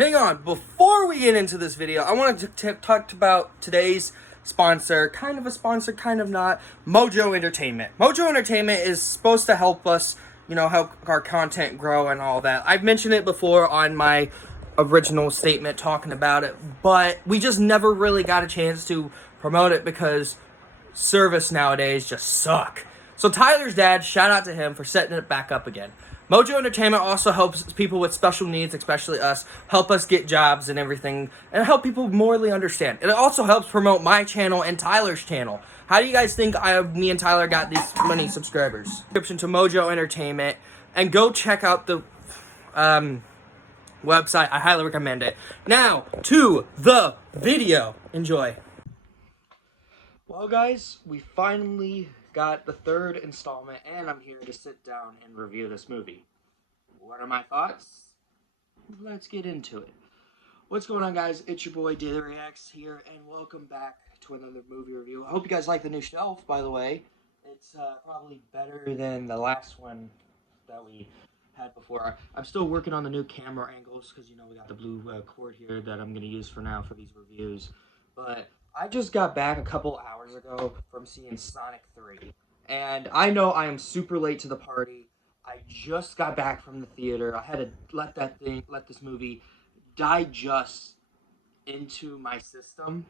Hang on, before we get into this video, I wanted to talk about today's sponsor, kind of a sponsor, kind of not, Mojo Entertainment. Mojo Entertainment is supposed to help us, help our content grow and all that. I've mentioned it before on my original statement talking about it, but we just never really got a chance to promote it because service nowadays just suck. So Tyler's dad, shout out to him for setting it back up again. Mojo Entertainment also helps people with special needs, especially us, help us get jobs and everything, and help people morally understand. It also helps promote my channel and Tyler's channel. How do you guys think me and Tyler got these many subscribers? Subscription to Mojo Entertainment, and go check out the website. I highly recommend it. Now, to the video. Enjoy. Well, guys, we finally got the third installment, and I'm here to sit down and review this movie. What are my thoughts? Let's get into it. What's going on, guys? It's your boy Daily Reacts here, and welcome back to another movie review. I hope you guys like the new shelf, by the way. It's probably better than the last one that we had before. I'm still working on the new camera angles because, we got the blue cord here that I'm going to use for now for these reviews. But I just got back a couple hours ago from seeing Sonic 3. And I know I am super late to the party. I just got back from the theater. I had to let this movie digest into my system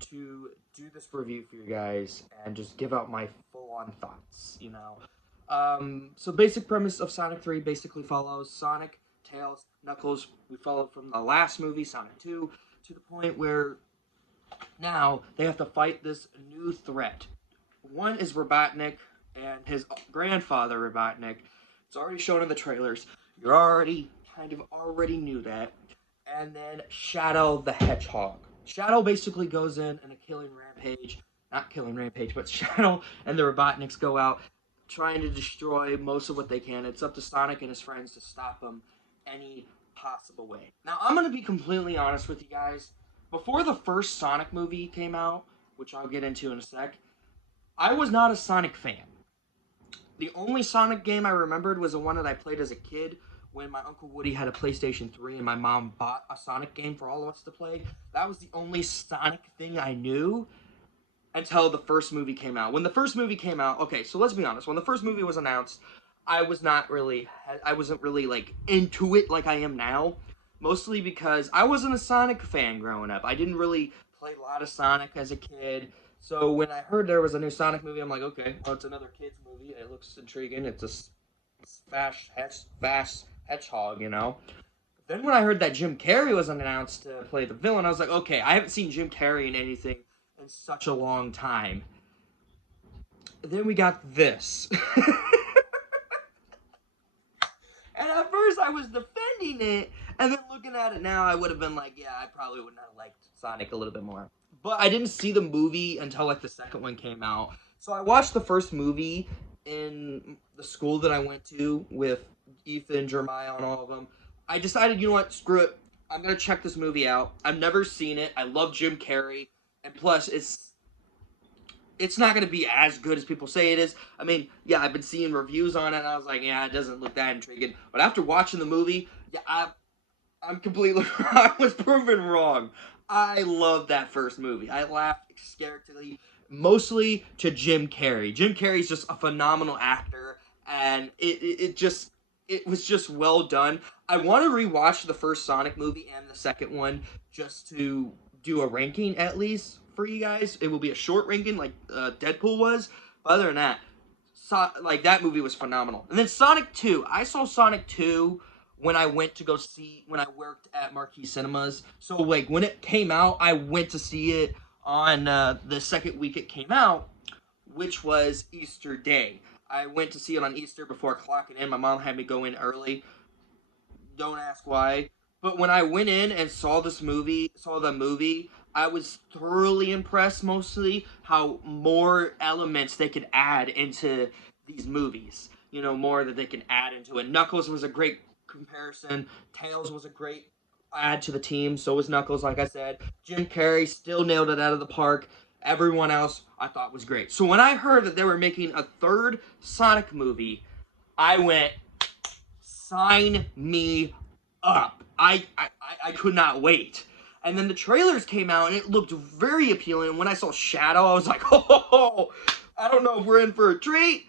to do this review for you guys and just give out my full-on thoughts, So basic premise of Sonic 3 basically follows Sonic, Tails, Knuckles. We followed from the last movie, Sonic 2, to the point where now they have to fight this new threat. One is Robotnik and his grandfather Robotnik. It's already shown in the trailers. You already knew that. And then Shadow the Hedgehog. Shadow basically goes in a killing rampage. Not killing rampage, but Shadow and the Robotniks go out trying to destroy most of what they can. It's up to Sonic and his friends to stop them any possible way. Now, I'm going to be completely honest with you guys. Before the first Sonic movie came out, which I'll get into in a sec, I was not a Sonic fan. The only Sonic game I remembered was the one that I played as a kid when my Uncle Woody had a PlayStation 3 and my mom bought a Sonic game for all of us to play. That was the only Sonic thing I knew until the first movie came out. When the first movie came out, okay, so let's be honest. When the first movie was announced, I wasn't really into it like I am now. Mostly because I wasn't a Sonic fan growing up. I didn't really play a lot of Sonic as a kid. So when I heard there was a new Sonic movie, I'm like, okay, well, it's another kid's movie. It looks intriguing. It's a fast hedgehog, Then when I heard that Jim Carrey was announced to play the villain, I was like, okay, I haven't seen Jim Carrey in anything in such a long time. Then we got this. And at first I was defending it, and then looking at it now, I would have been like, yeah, I probably would not have liked Sonic a little bit more. But I didn't see the movie until, the second one came out. So I watched the first movie in the school that I went to with Ethan, Jeremiah, and all of them. I decided, you know what, screw it. I'm going to check this movie out. I've never seen it. I love Jim Carrey. And plus, it's not going to be as good as people say it is. I mean, yeah, I've been seeing reviews on it, and I was like, yeah, it doesn't look that intriguing. But after watching the movie, yeah, I was proven wrong. I love that first movie. I laughed hysterically, mostly to Jim Carrey. Jim Carrey's just a phenomenal actor, and it was just well done. I want to rewatch the first Sonic movie and the second one just to do a ranking at least for you guys. It will be a short ranking like Deadpool was, but other than that, that movie was phenomenal. And then Sonic 2. I saw Sonic 2 when I worked at Marquee Cinemas. So when it came out, I went to see it on the second week it came out, which was Easter Day. I went to see it on Easter before clocking in. My mom had me go in early. Don't ask why. But when I went in and saw the movie, I was thoroughly impressed, mostly how more elements they could add into these movies. More that they can add into it. Knuckles was a great comparison. Tails was a great add to the team. So was Knuckles, like I said. Jim Carrey still nailed it out of the park. Everyone else I thought was great. So when I heard that they were making a third Sonic movie, I went, sign me up. I could not wait. And then the trailers came out, and it looked very appealing. And when I saw Shadow, I was like, oh, I don't know if we're in for a treat.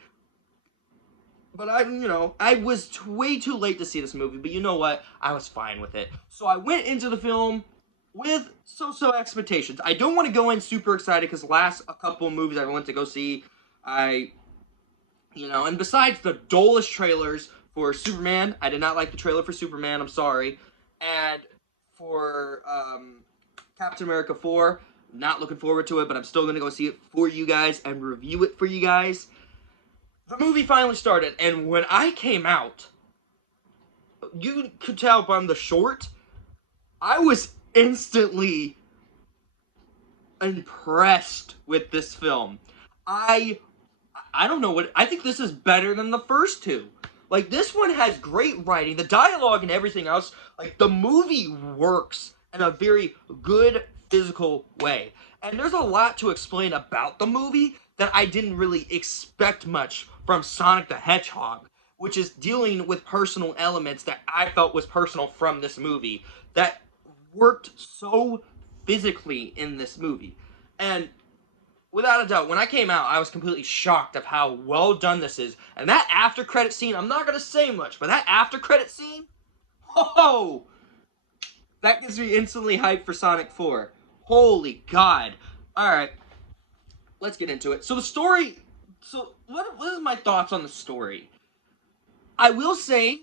But I was way too late to see this movie. But you know what? I was fine with it. So I went into the film with so-so expectations. I don't want to go in super excited because a couple of movies I went to go see, and besides the dullest trailers for Superman, I did not like the trailer for Superman, I'm sorry. And for Captain America 4, not looking forward to it, but I'm still going to go see it for you guys and review it for you guys. The movie finally started, and when I came out, you could tell from the short, I was instantly impressed with this film. I don't know I think this is better than the first two. Like, this one has great writing, the dialogue and everything else. Like, the movie works in a very good physical way. And there's a lot to explain about the movie that I didn't really expect much from Sonic the Hedgehog, which is dealing with personal elements that I felt was personal from this movie that worked so physically in this movie. And without a doubt, when I came out, I was completely shocked of how well done this is. And that after credit scene, I'm not going to say much, but that after credit scene, oh, that gets me instantly hyped for Sonic 4. Holy God. Alright, let's get into it. So the story, what is my thoughts on the story? I will say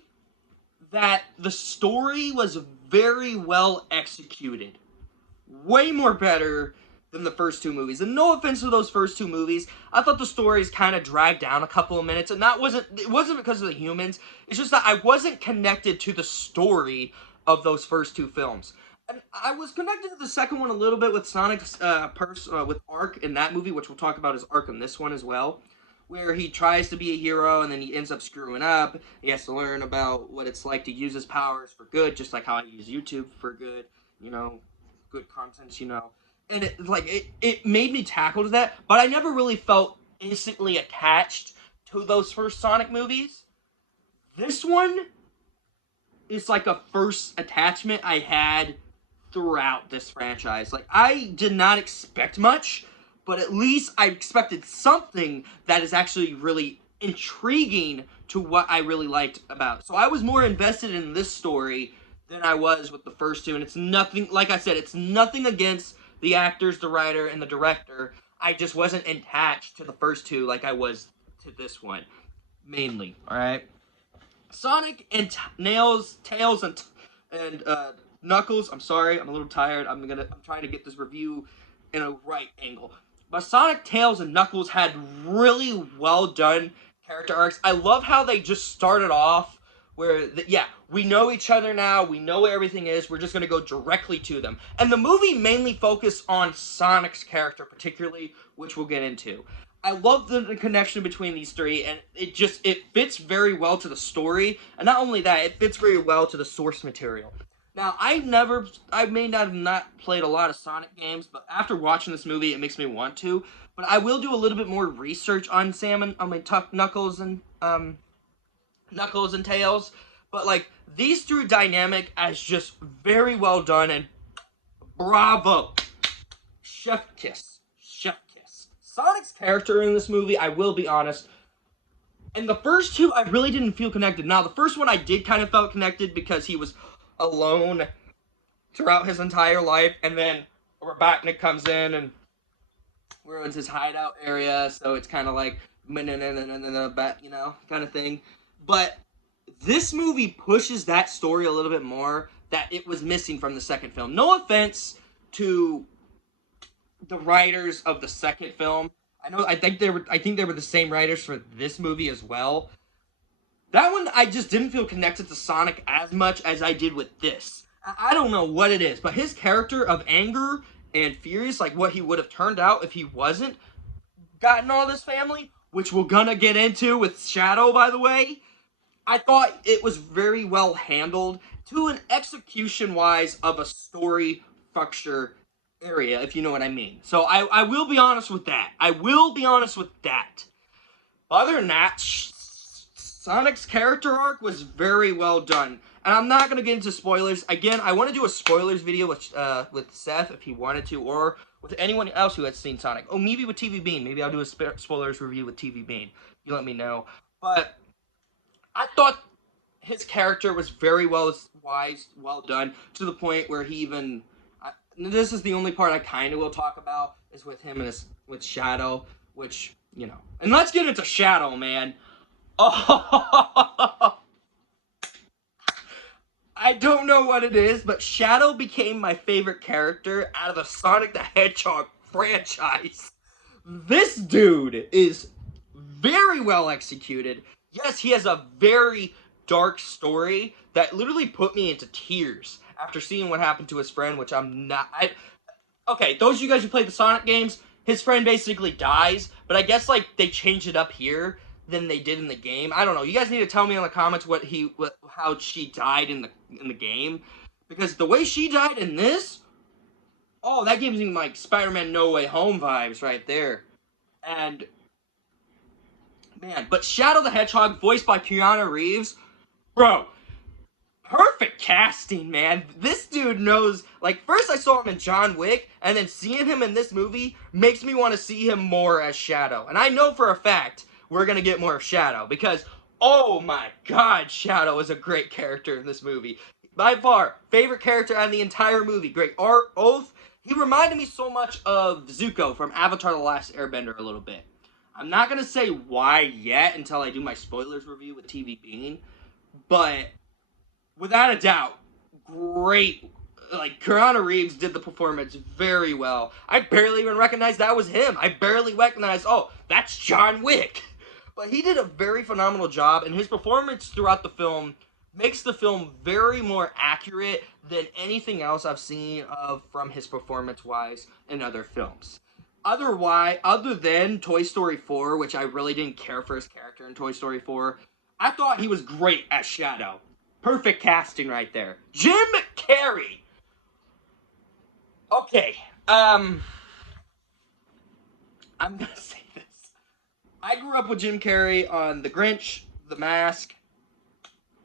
that the story was very well executed. Way more better than the first two movies. And no offense to those first two movies, I thought the stories kind of dragged down a couple of minutes, and it wasn't because of the humans. It's just that I wasn't connected to the story of those first two films. And I was connected to the second one a little bit with Sonic's with Ark in that movie, which we'll talk about his arc in this one as well, where he tries to be a hero and then he ends up screwing up. He has to learn about what it's like to use his powers for good, just like how I use YouTube for good, good content, And it made me tackle to that, but I never really felt instantly attached to those first Sonic movies. This one is like a first attachment I had throughout this franchise. Like, I did not expect much, but at least I expected something that is actually really intriguing to what I really liked about it. So I was more invested in this story than I was with the first two, and it's nothing, like I said, it's nothing against the actors, the writer, and the director. I just wasn't attached to the first two like I was to this one, mainly, alright? Sonic and Tails and Knuckles, I'm sorry, I'm a little tired, I'm trying to get this review in a right angle. But Sonic, Tails, and Knuckles had really well done character arcs. I love how they just started off where, we know each other now, we know where everything is, we're just going to go directly to them. And the movie mainly focused on Sonic's character particularly, which we'll get into. I love the connection between these three, and it fits very well to the story, and not only that, it fits very well to the source material. Now, I may not have not played a lot of Sonic games, but after watching this movie, it makes me want to. But I will do a little bit more research on Knuckles and Tails. But, like, these two dynamic as just very well done, and bravo! Chef kiss. Chef kiss. Sonic's character in this movie, I will be honest, and the first two, I really didn't feel connected. Now, the first one I did kind of felt connected because he was alone throughout his entire life, and then Robotnik comes in and ruins his hideout area, so it's kind of like, kind of thing. But this movie pushes that story a little bit more that it was missing from the second film. No offense to the writers of the second film. I think they were the same writers for this movie as well. That one, I just didn't feel connected to Sonic as much as I did with this. I don't know what it is, but his character of anger and furious, like what he would have turned out if he wasn't gotten all this family, which we're gonna get into with Shadow, by the way, I thought it was very well handled to an execution-wise of a story structure area, if you know what I mean. So I will be honest with that. Other than that, Sonic's character arc was very well done. And I'm not gonna get into spoilers. Again, I want to do a spoilers video with Seth if he wanted to, or with anyone else who has seen Sonic. Oh, maybe with TV Bean. Maybe I'll do a spoilers review with TV Bean. You let me know. But I thought his character was very well done, to the point where he even. This is the only part I kind of will talk about is with him and with Shadow, which And let's get into Shadow, man. Oh. I don't know what it is, but Shadow became my favorite character out of the Sonic the Hedgehog franchise. This dude is very well executed. Yes, he has a very dark story that literally put me into tears after seeing what happened to his friend, which I'm not... Okay, those of you guys who played the Sonic games, his friend basically dies, but I guess, like, they changed it up here than they did in the game. I don't know. You guys need to tell me in the comments how she died in the game, because the way she died in this, oh, that gives me like Spider-Man No Way Home vibes right there. And man, but Shadow the Hedgehog, voiced by Keanu Reeves, bro, perfect casting, man. This dude knows. Like, first I saw him in John Wick, and then seeing him in this movie makes me want to see him more as Shadow. And I know for a fact we're gonna get more of Shadow, because oh my god, Shadow is a great character in this movie. By far, favorite character out of the entire movie. Great art, oath. He reminded me so much of Zuko from Avatar The Last Airbender a little bit. I'm not gonna say why yet until I do my spoilers review with TV Bean, but without a doubt, great. Like, Keanu Reeves did the performance very well. I barely even recognized that was him. I barely recognized, oh, that's John Wick. But he did a very phenomenal job, and his performance throughout the film makes the film very more accurate than anything else I've seen from his performance-wise in other films. Other than Toy Story 4, which I really didn't care for his character in Toy Story 4, I thought he was great as Shadow. Perfect casting right there. Jim Carrey. Okay, I'm gonna say this. I grew up with Jim Carrey on The Grinch, The Mask,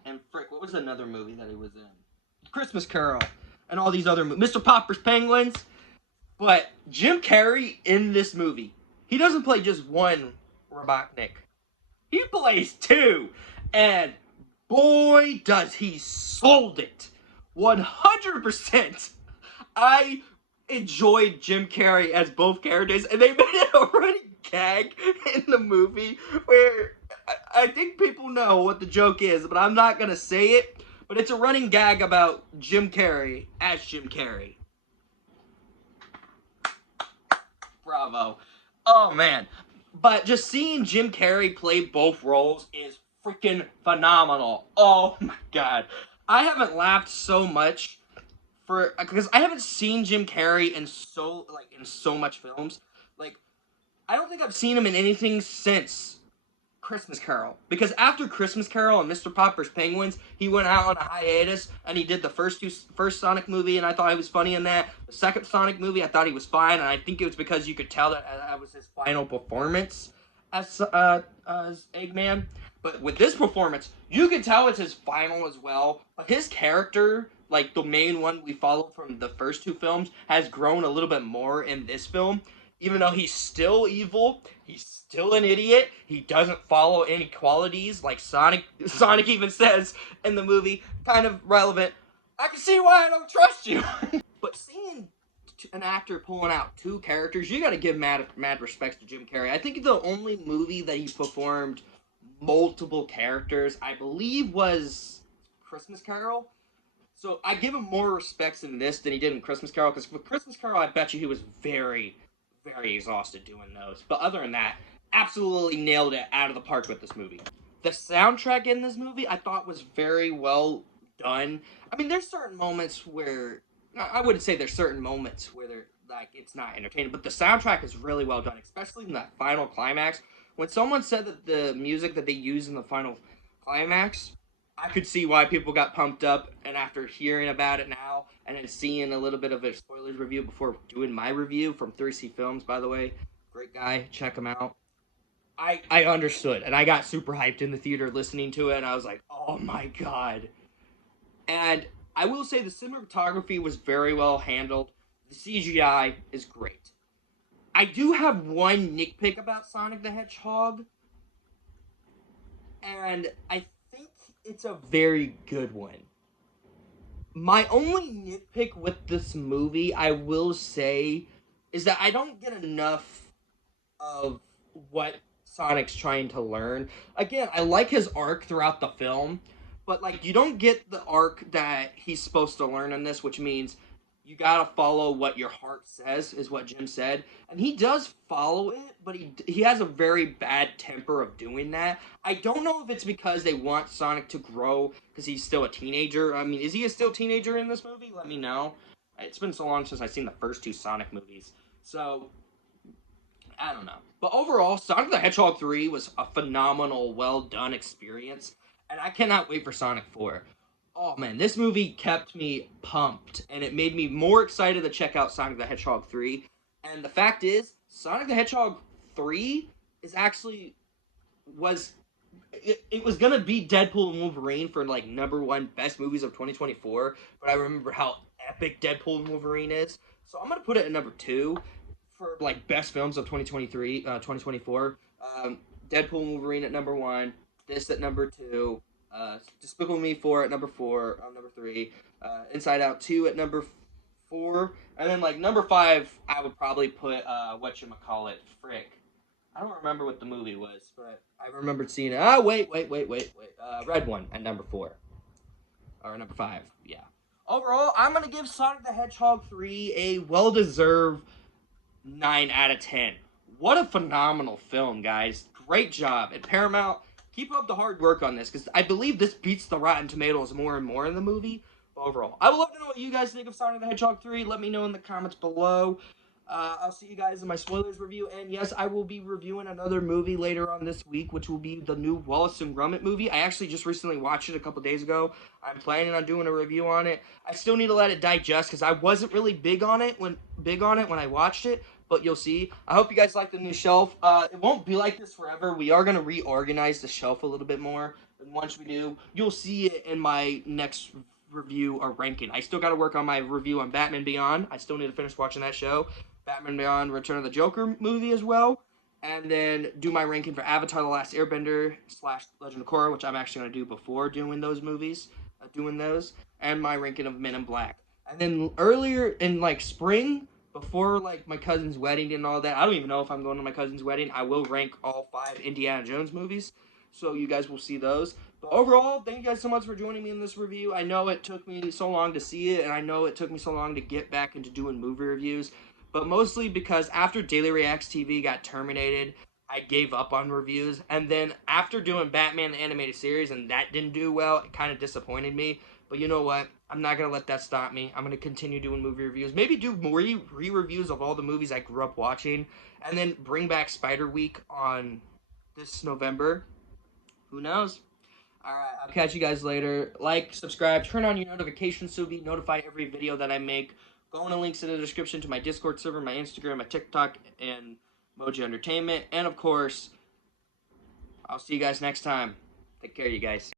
and what was another movie that he was in? Christmas Carol, and all these other movies. Mr. Popper's Penguins. But Jim Carrey in this movie, he doesn't play just one Robotnik. He plays two. And boy, does he sold it. 100%. I enjoyed Jim Carrey as both characters, and they made it a running gag in the movie where I think people know what the joke is, but I'm not going to say it. But it's a running gag about Jim Carrey as Jim Carrey. Bravo. Oh, man. But just seeing Jim Carrey play both roles is freaking phenomenal. Oh, my God. I haven't laughed so much because I haven't seen Jim Carrey in so much films. Like, I don't think I've seen him in anything since Christmas Carol. Because after Christmas Carol and Mr. Popper's Penguins, he went out on a hiatus and he did the first Sonic movie, and I thought he was funny in that. The second Sonic movie, I thought he was fine, and I think it was because you could tell that was his final performance as Eggman. But with this performance, you can tell it's his final as well. But his character, like the main one we follow from the first two films, has grown a little bit more in this film. Even though he's still evil, he's still an idiot, he doesn't follow any qualities, like Sonic even says in the movie, kind of relevant. I can see why I don't trust you. But seeing an actor pulling out two characters, you gotta give mad respects to Jim Carrey. I think the only movie that he performed multiple characters, I believe, was Christmas Carol. So I give him more respects in this than he did in Christmas Carol, because with Christmas Carol, I bet you he was very exhausted doing those. But other than that, absolutely nailed it out of the park with this movie. The soundtrack in this movie I thought was very well done. I mean, there's certain moments where I wouldn't say there's certain moments where they're like it's not entertaining, but the soundtrack is really well done, especially in that final climax. When someone said that the music that they use in the final climax, I could see why people got pumped up, and after hearing about it now, and then seeing a little bit of a spoilers review before doing my review from 3C Films, by the way, great guy, check him out. I understood, and I got super hyped in the theater listening to it, and I was like, oh my god. And I will say the cinematography was very well handled. The CGI is great. I do have one nitpick about Sonic the Hedgehog, and I think it's a very good one. My only nitpick with this movie, I will say, is that I don't get enough of what Sonic's trying to learn. Again, I like his arc throughout the film, but like you don't get the arc that he's supposed to learn in this, which means you gotta follow what your heart says, is what Jim said, and he does follow it, but he has a very bad temper of doing that. I don't know if it's because they want Sonic to grow because he's still a teenager. I mean, is he still a teenager in this movie? Let me know. It's been so long since I've seen the first two Sonic movies, so I don't know. But overall, Sonic the Hedgehog 3 was a phenomenal, well done experience, and I cannot wait for Sonic 4. Oh man, this movie kept me pumped, and it made me more excited to check out Sonic the Hedgehog 3. And the fact is, Sonic the Hedgehog 3 is actually was it was gonna be Deadpool and Wolverine for like number one best movies of 2024, but I remember how epic Deadpool and Wolverine is, so I'm gonna put it at number two for like best films of 2023, 2024. Deadpool and Wolverine at number one, this at number two, Despicable Me 4 at number four, number three, Inside Out 2 at number four, and then like number five, I would probably put whatchamacallit, Frick. I don't remember what the movie was, but I remembered seeing it. Oh, wait. Red one at number four. Or number five, yeah. Overall, I'm going to give Sonic the Hedgehog 3 a well-deserved 9 out of 10. What a phenomenal film, guys. Great job. And Paramount, keep up the hard work on this, because I believe this beats the Rotten Tomatoes more and more in the movie. Overall, I would love to know what you guys think of Sonic the Hedgehog 3. Let me know in the comments below. I'll see you guys in my spoilers review, and yes, I will be reviewing another movie later on this week, which will be the new Wallace and Gromit movie. I actually just recently watched it a couple days ago. I'm planning on doing a review on it. I still need to let it digest because I wasn't really big on it when I watched it, but you'll see. I hope you guys like the new shelf. It won't be like this forever. We are gonna reorganize the shelf a little bit more, and once we do, you'll see it in my next review or ranking. I still got to work on my review on Batman Beyond. I still need to finish watching that show. Batman Beyond Return of the Joker movie as well, and then do my ranking for Avatar: The Last Airbender / Legend of Korra, which I'm actually going to do before doing those movies, and my ranking of Men in Black. And then earlier in like spring, before like my cousin's wedding and all that, I don't even know if I'm going to my cousin's wedding. I will rank all 5 Indiana Jones movies, so you guys will see those. But overall, thank you guys so much for joining me in this review. I know it took me so long to see it, and I know it took me so long to get back into doing movie reviews, but mostly because after Daily Reacts TV got terminated, I gave up on reviews. And then after doing Batman the Animated Series and that didn't do well, it kind of disappointed me. But you know what? I'm not going to let that stop me. I'm going to continue doing movie reviews. Maybe do more re-reviews of all the movies I grew up watching. And then bring back Spider Week on this November. Who knows? Alright, I'll catch you guys later. Like, subscribe, turn on your notifications so you'll be notified every video that I make. Go on the links in the description to my Discord server, my Instagram, my TikTok, and Moji Entertainment. And of course, I'll see you guys next time. Take care, you guys.